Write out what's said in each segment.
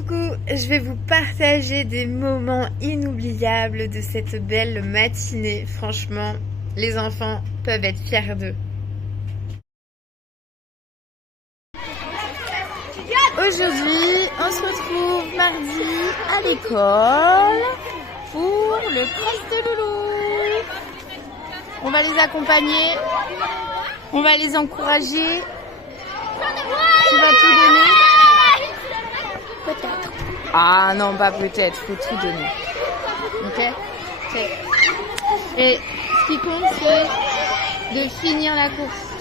coucou, je vais vous partager des moments inoubliables de cette belle matinée. Franchement, les enfants peuvent être fiers d'eux. Aujourd'hui, on se retrouve mardi à l'école pour le cross de loulou. On va les accompagner, on va les encourager. Tu vas tout donner? Peut-être. Ah non, pas peut-être, faut tout donner. Ok? Et ce qui compte, c'est de finir la course.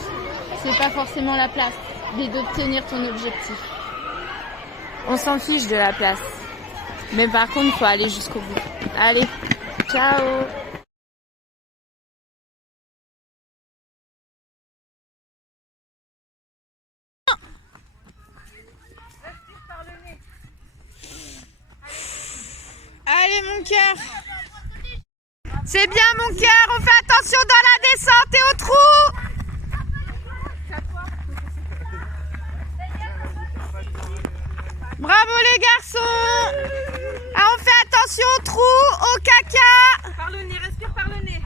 C'est pas forcément la place, mais d'obtenir ton objectif. On s'en fiche de la place. Mais par contre, il faut aller jusqu'au bout. Allez, ciao! Allez mon cœur. C'est bien mon cœur, on fait attention dans la descente et au trou. Bravo les garçons. Ah, on fait attention au trou, au caca. Par le nez, respire par le nez.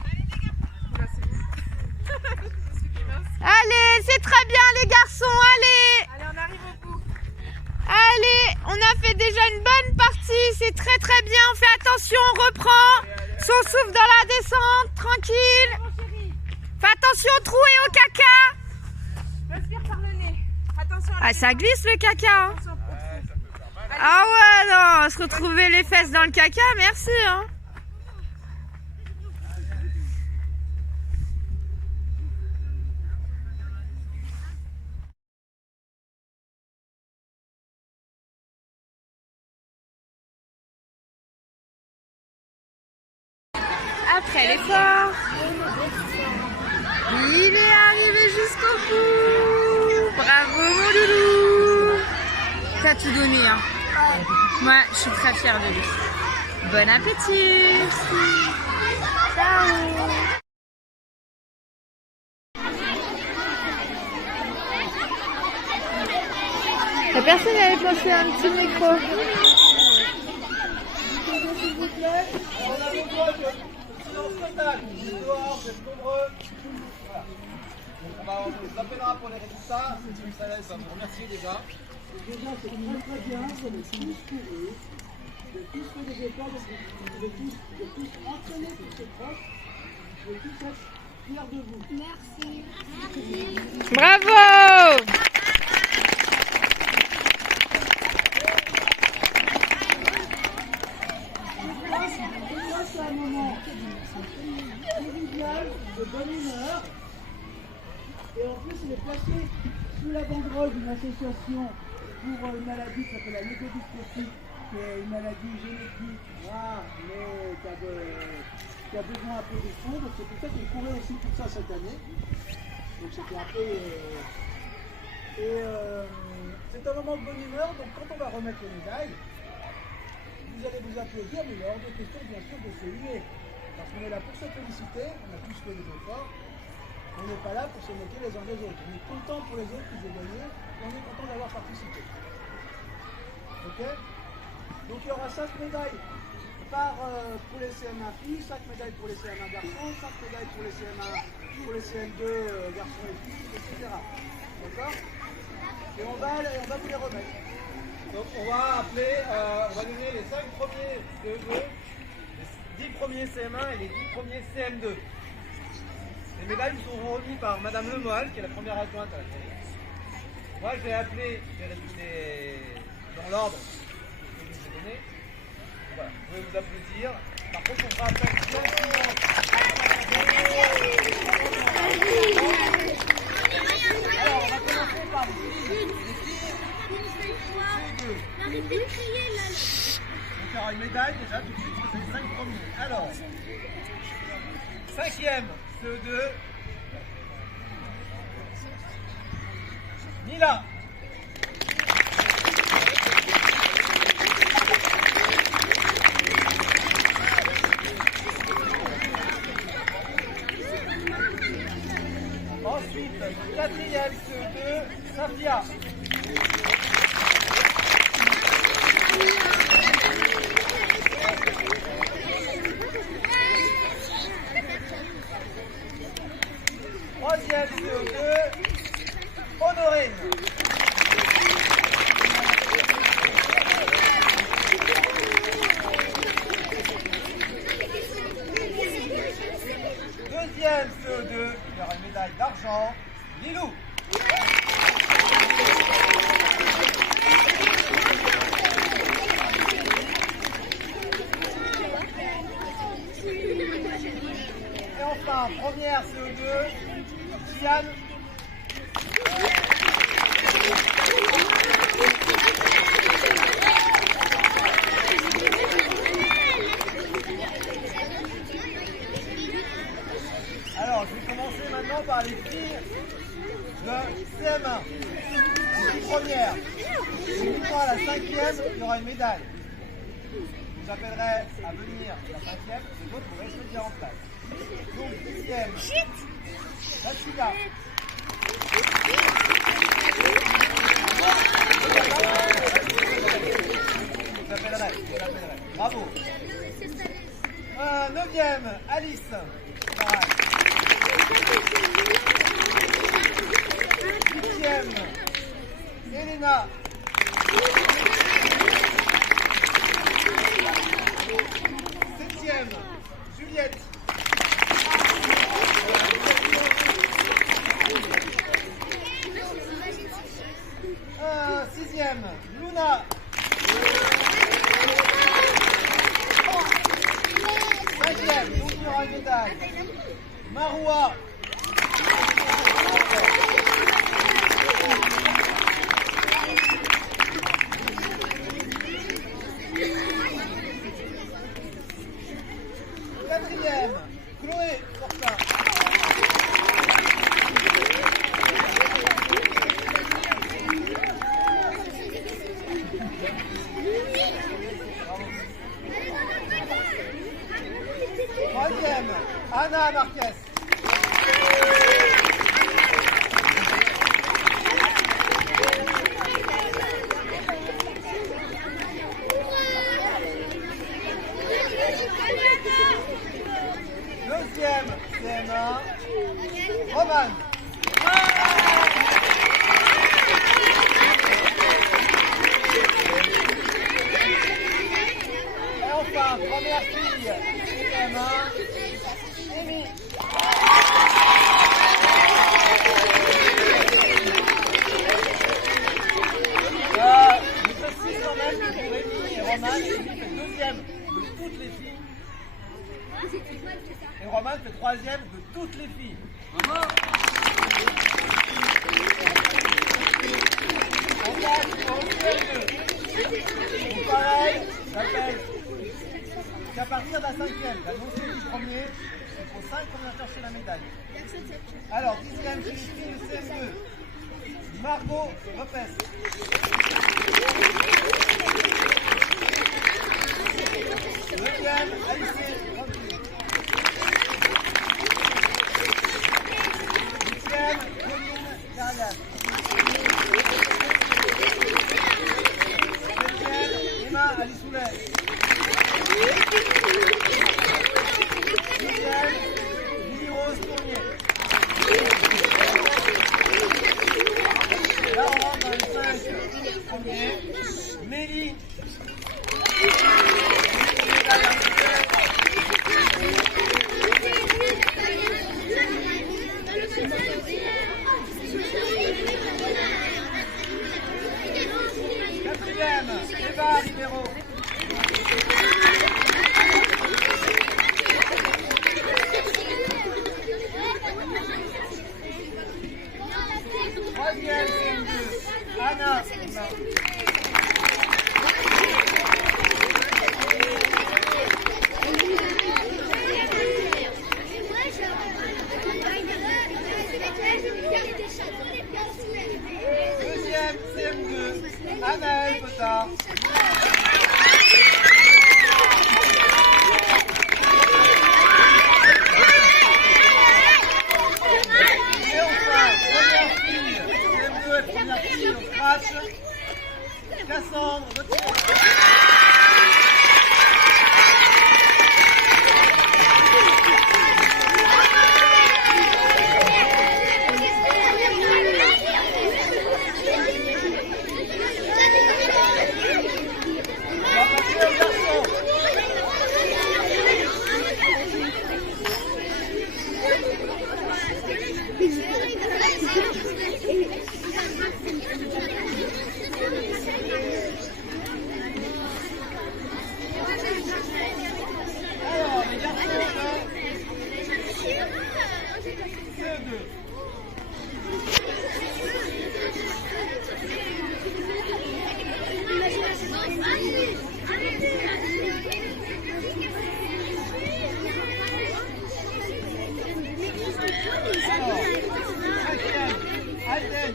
Allez, c'est très bien les garçons, allez. Allez, on arrive au bout. Allez, on a fait déjà une bonne partie, c'est très très bien, on fait attention, on reprend son souffle dans la descente, tranquille. Fais attention au trou et au caca. Respire par le nez. Attention à la Ah, ça glisse le caca. Hein. attention au trou. Ah ouais, non, se retrouver les fesses dans le caca, merci. Hein. Après l'effort, il est arrivé jusqu'au bout. Bravo mon loulou. T'as tout donné, hein. Moi, je suis très fière de lui. Bon appétit. Ciao. La personne avait pensé à un petit micro. On vous appellera pour les résultats. Ça laisse à vous remercier déjà. Déjà, c'est très bien. Vous avez tous couru. Vous avez tous fait des efforts. Vous avez tous entraîné pour ces proches. Vous devez tous être fiers de vous. Merci. Bravo. C'est un moment convivial, de bonne humeur. Et en plus, il est placé sous la banderole d'une association pour une maladie qui s'appelle la leucodystrophie, qui est une maladie génétique rare, mais qui a besoin un peu de fonds. Donc c'est pour ça qu'il courait aussi pour ça cette année. Donc c'était un peu... c'est un moment de bonne humeur. Donc quand on va remettre les médailles, vous allez vous applaudir, mais il est hors de question bien sûr de se huer. Parce qu'on est là pour se féliciter, on a tous fait des efforts. On n'est pas là pour se moquer les uns des autres. On est content pour les autres qui ont gagné, on est content d'avoir participé. Ok? Donc il y aura 5 médailles pour les CM1 filles, 5 médailles pour les CM1 garçons, 5 médailles pour les CM1, pour les CM2 garçons et filles, etc. D'accord? Et on va vous les remettre. Donc on va donner les 5 premiers CE2, les 10 premiers CM1 et les 10 premiers CM2. Les médailles seront remises par Madame Lemoal, qui est la première adjointe à la mairie. Moi, je vais appeler dans l'ordre que je vous ai donné. Voilà, vous pouvez vous applaudir. Par contre, on fera après Alors, on va commencer par les filles. Donc, il y aura une médaille déjà tout de suite, parce que c'est les 5 premiers. Alors, 5e, CE2, Mila. Ensuite, 4e, CE2, Safia. Troisième CO2, Honorine. Deuxième CO2, il y aura une médaille d'argent, Lilou. Et enfin, première CO2, Diane. Alors, je vais commencer maintenant par les filles de CM1. Première, uniquement à la cinquième, il y aura une médaille. Je vous appellerai à venir la cinquième, les autres pourraient se dire en place. Donc, sixième, la Chita. Je vous appellerai. Bravo. Neuvième, Alice. Pareil. Huitième, Elena. Septième, Juliette. Sixième, Luna. Cinquième, donc il y aura une médaille. Maroua. Quatrième, Chloé Fortin. Troisième, Anna Marquez. Deuxième, CM1, Roman. Et enfin, première fille, CM1, Amy. Je précise quand même que pour Amy et Roman, Amy fait deuxième de toutes les filles. Et Roman fait troisième de toutes les filles. On passe au CM2. Donc pareil, j'appelle qu'à partir de la cinquième, la notion du premier, il faut 5 pour venir chercher la médaille. Alors, dixième chez les filles du CM2, Margot Lopez. Deuxième, Alice Rampi. Huitième, Pauline Carrias. Septième, Emma Alisoulet. Huitième, Lily Rose Tournier. Là, on rentre dans les 5 premiers. Mélie. Quatrième, Eva Ribeiro. Troisième, Anna. Deuxième, CM2, Anaël Potard. Et enfin, première fille, CM2 et première fille au scratch, Cassandre Gauthier. Alors, les garçons, CE2. Alden,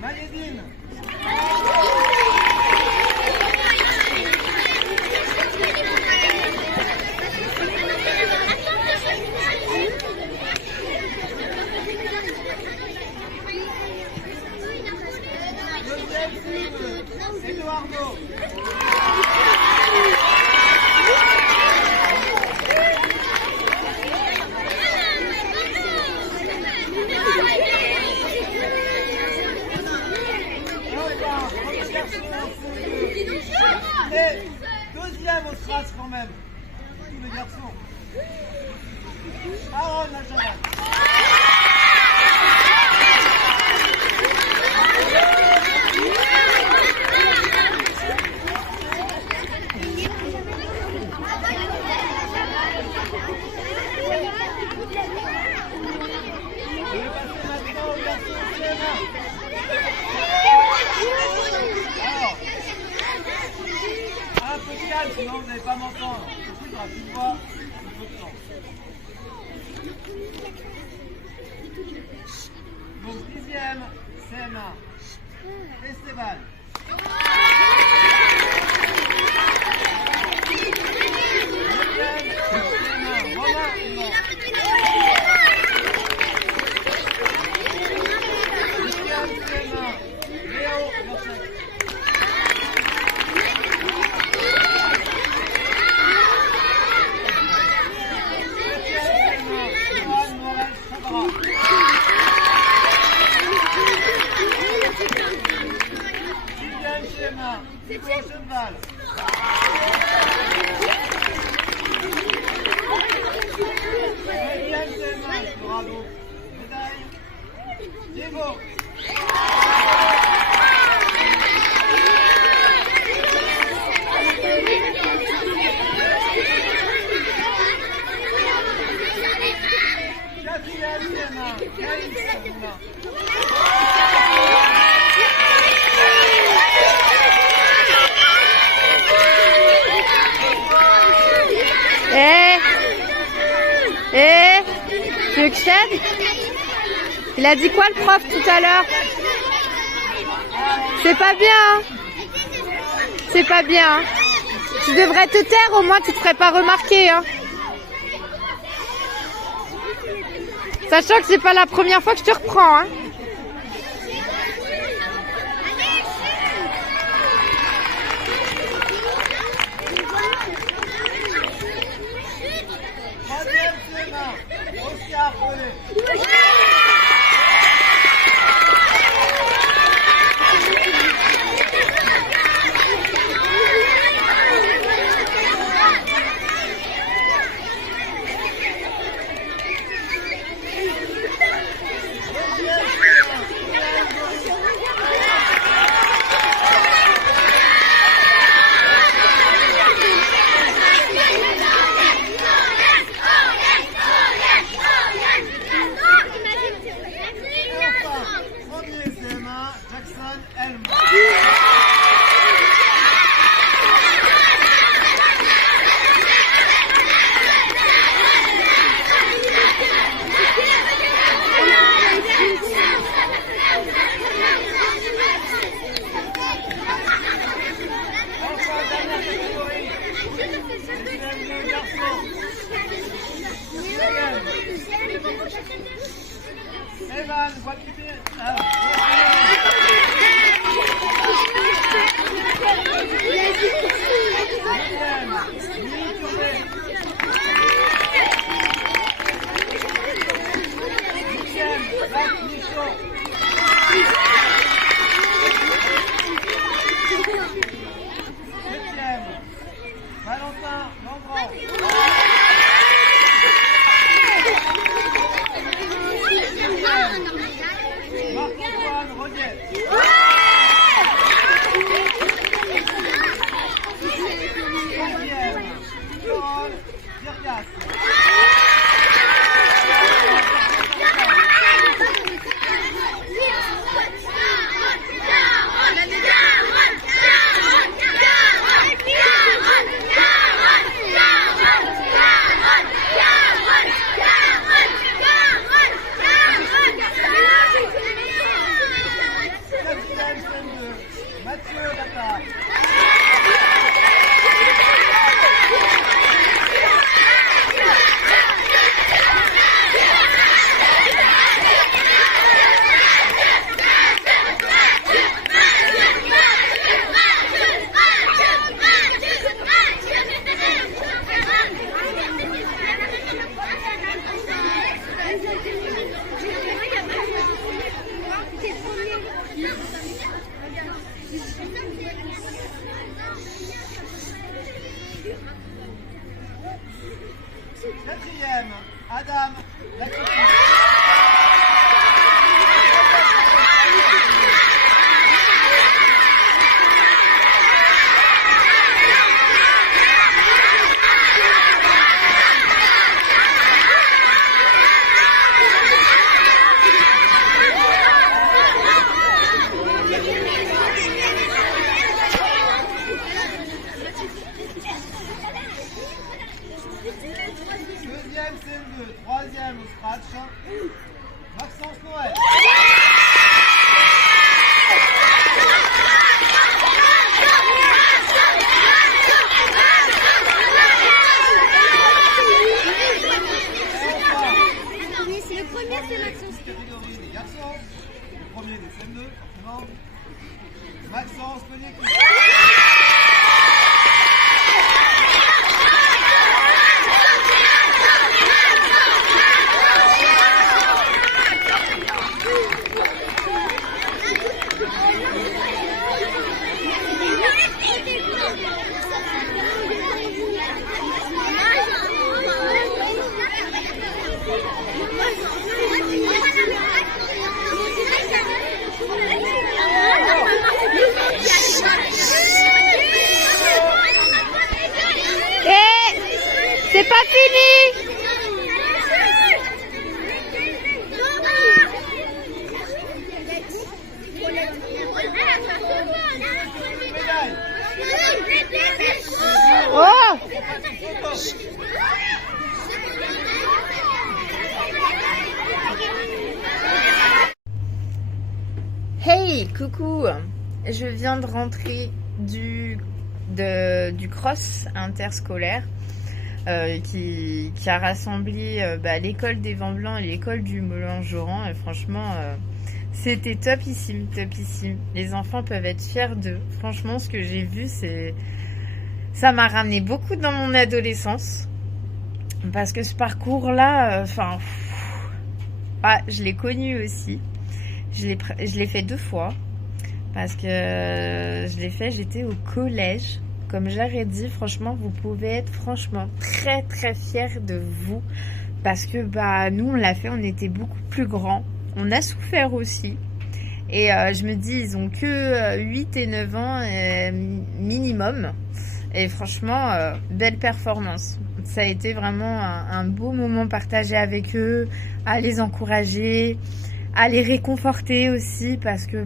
Malédine. Eduardo. Et deuxième au strass quand même, tous les garçons. Aaron Najaran. Sinon vous n'allez pas m'entendre. Il faudra plus voir un peu de temps. Donc 10e CM1. Esteban. 9e CM1. Romain. 10e CM1. Léo Yorchek. 7e Cheval. 9e CM1, bravo. Médaille. Diego. 4e CM1, Caïs Sabouna. Tu veux que je t'aide? Il a dit quoi le prof tout à l'heure? C'est pas bien, hein? C'est pas bien, hein? Tu devrais te taire, au moins tu te ferais pas remarquer, hein? Sachant que c'est pas la première fois que je te reprends, hein? Oscar Paulet. Nicole Virgas. Mathieu Bata. Quatrième, Adam Lacroix. Deuxième CM2, troisième au scratch, Maxence Noël. Le premier, c'est Maxence. Catégorie des garçons, le premier des CM2, forcément. Maxence Penier. C'est pas fini. Oh. Hey, coucou. Je viens de rentrer du cross interscolaire. Qui a rassemblé l'école des Vents Blancs et l'école du Moulin-Joran. Et franchement, c'était topissime, topissime. Les enfants peuvent être fiers d'eux. Franchement, ce que j'ai vu, ça m'a ramené beaucoup dans mon adolescence. Parce que ce parcours-là, je l'ai connu aussi. Je l'ai fait 2 fois. Parce que je l'ai fait, j'étais au collège. Comme j'aurais dit, franchement, vous pouvez être franchement très très fiers de vous. Parce que nous, on l'a fait, on était beaucoup plus grands. On a souffert aussi. Et je me dis, ils ont que 8 et 9 ans minimum. Et franchement, belle performance. Ça a été vraiment un beau moment partagé avec eux, à les encourager, à les réconforter aussi. Parce que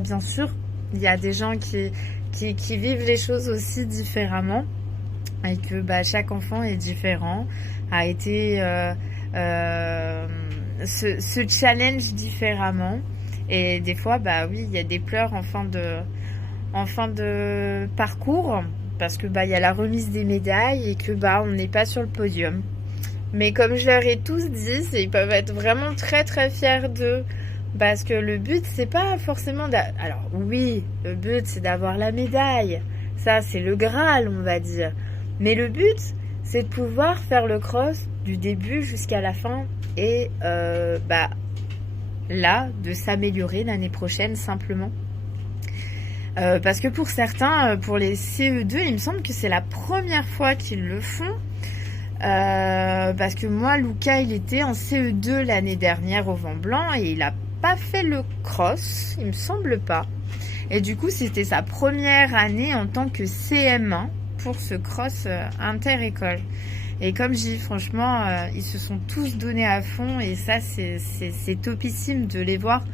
bien sûr, il y a des gens qui vivent les choses aussi différemment et que chaque enfant est différent, a été ce challenge différemment. Et des fois, oui, il y a des pleurs en fin de parcours parce que il y a la remise des médailles et que on n'est pas sur le podium. Mais comme je leur ai tous dit, ils peuvent être vraiment très très fiers d'eux. Parce que le but, c'est pas forcément... Alors oui, le but, c'est d'avoir la médaille. Ça, c'est le Graal, on va dire. Mais le but, c'est de pouvoir faire le cross du début jusqu'à la fin. Et là, de s'améliorer l'année prochaine, simplement. Parce que pour certains, pour les CE2, il me semble que c'est la première fois qu'ils le font. Parce que moi, Lucas, il était en CE2 l'année dernière au Vent Blanc et il a pas fait le cross, il me semble pas. Et du coup, c'était sa première année en tant que CM1 pour ce cross inter-école. Et comme je dis, franchement, ils se sont tous donnés à fond et ça, c'est topissime de les voir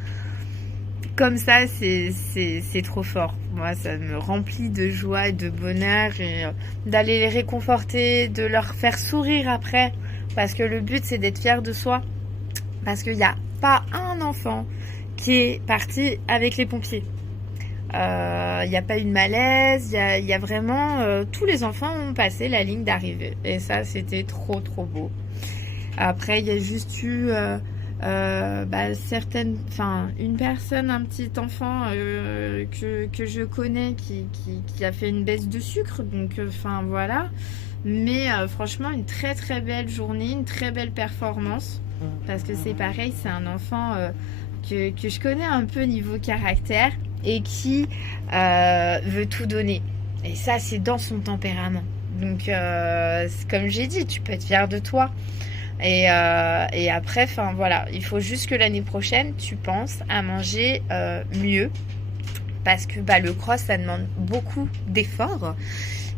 comme ça, c'est trop fort. Moi, ça me remplit de joie et de bonheur et d'aller les réconforter, de leur faire sourire après, parce que le but, c'est d'être fier de soi, parce qu'il n'y a pas un enfant qui est parti avec les pompiers. Il n'y a pas eu de malaise, il y a vraiment... tous les enfants ont passé la ligne d'arrivée. Et ça, c'était trop, trop beau. Après, il y a juste eu une personne, un petit enfant que je connais qui a fait une baisse de sucre. Donc, voilà. Mais franchement, une très, très belle journée, une très belle performance. Parce que c'est pareil, c'est un enfant que je connais un peu niveau caractère. Et qui veut tout donner. Et ça, c'est dans son tempérament. Donc, comme j'ai dit, tu peux être fier de toi. Et après, voilà, il faut juste que l'année prochaine, tu penses à manger mieux. Parce que le cross, ça demande beaucoup d'efforts.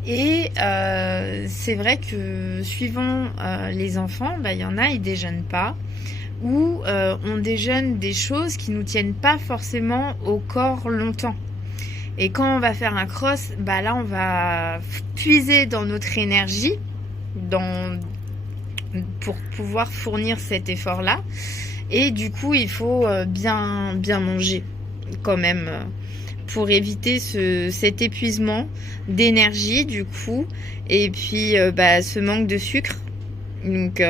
Et c'est vrai que suivant les enfants, il y en a, ils déjeunent pas. Ou on déjeune des choses qui nous tiennent pas forcément au corps longtemps. Et quand on va faire un cross, là on va puiser dans notre énergie pour pouvoir fournir cet effort-là. Et du coup, il faut bien manger quand même pour éviter cet épuisement d'énergie du coup. Et puis ce manque de sucre. Donc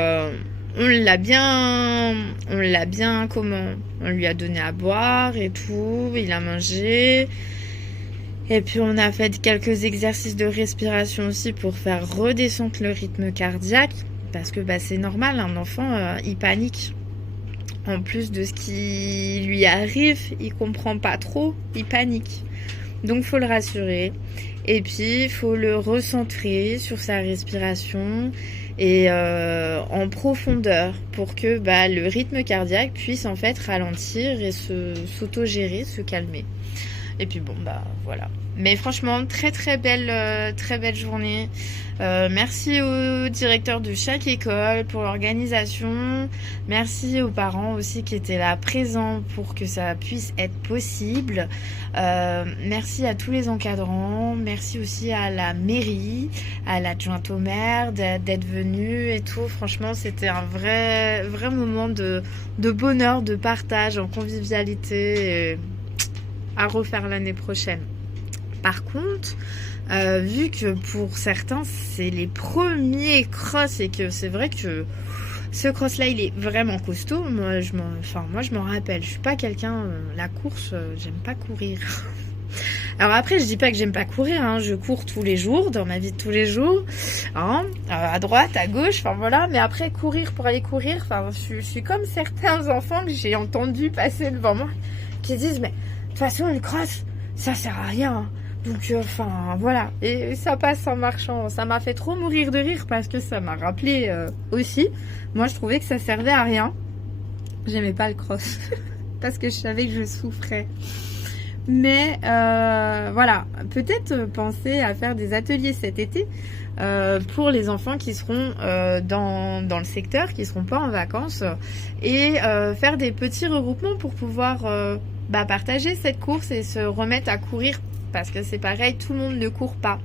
on l'a bien on lui a donné à boire et tout, il a mangé. Et puis on a fait quelques exercices de respiration aussi pour faire redescendre le rythme cardiaque. Parce que c'est normal, un enfant, il panique. En plus de ce qui lui arrive, il comprend pas trop, il panique. Donc faut le rassurer. Et puis il faut le recentrer sur sa respiration. Et en profondeur pour que le rythme cardiaque puisse en fait ralentir et s'autogérer, se calmer. Et puis voilà. Mais franchement, très très belle journée. Merci au directeur de chaque école pour l'organisation. Merci aux parents aussi qui étaient là présents pour que ça puisse être possible. Merci à tous les encadrants. Merci aussi à la mairie, à l'adjointe au maire d'être venus et tout. Franchement, c'était un vrai moment de bonheur, de partage, en convivialité. Et à refaire l'année prochaine. Par contre, vu que pour certains c'est les premiers cross et que c'est vrai que ce cross là il est vraiment costaud, moi je m'en rappelle, je suis pas quelqu'un, la course, j'aime pas courir. Alors après je dis pas que j'aime pas courir, hein, je cours tous les jours dans ma vie de tous les jours, hein, à droite, à gauche, voilà, mais après courir pour aller courir, je suis comme certains enfants que j'ai entendu passer devant moi qui disent mais de toute façon, le cross, ça sert à rien. Donc, voilà. Et ça passe en marchant. Ça m'a fait trop mourir de rire parce que ça m'a rappelé aussi. Moi, je trouvais que ça servait à rien. J'aimais pas le cross. Parce que je savais que je souffrais. Mais, voilà. Peut-être penser à faire des ateliers cet été pour les enfants qui seront dans le secteur, qui seront pas en vacances. Et faire des petits regroupements pour pouvoir... partager cette course et se remettre à courir parce que c'est pareil, tout le monde ne court pas.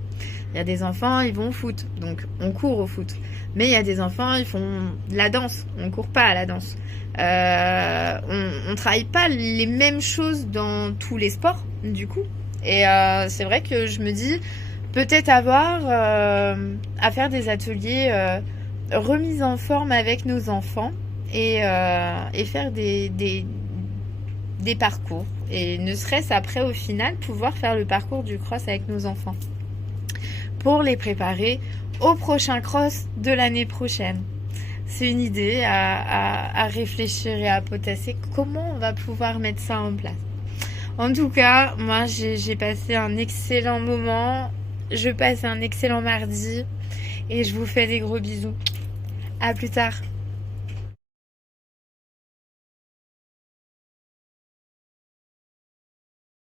Il y a des enfants, ils vont au foot, donc on court au foot. Mais il y a des enfants, ils font de la danse, on court pas à la danse. On travaille pas les mêmes choses dans tous les sports, du coup. Et c'est vrai que je me dis, peut-être avoir à faire des ateliers remise en forme avec nos enfants et faire des parcours et ne serait-ce après au final pouvoir faire le parcours du cross avec nos enfants pour les préparer au prochain cross de l'année prochaine. C'est une idée à réfléchir et à potasser comment on va pouvoir mettre ça en place. En tout cas, moi j'ai passé un excellent moment, je passe un excellent mardi et je vous fais des gros bisous. À plus tard.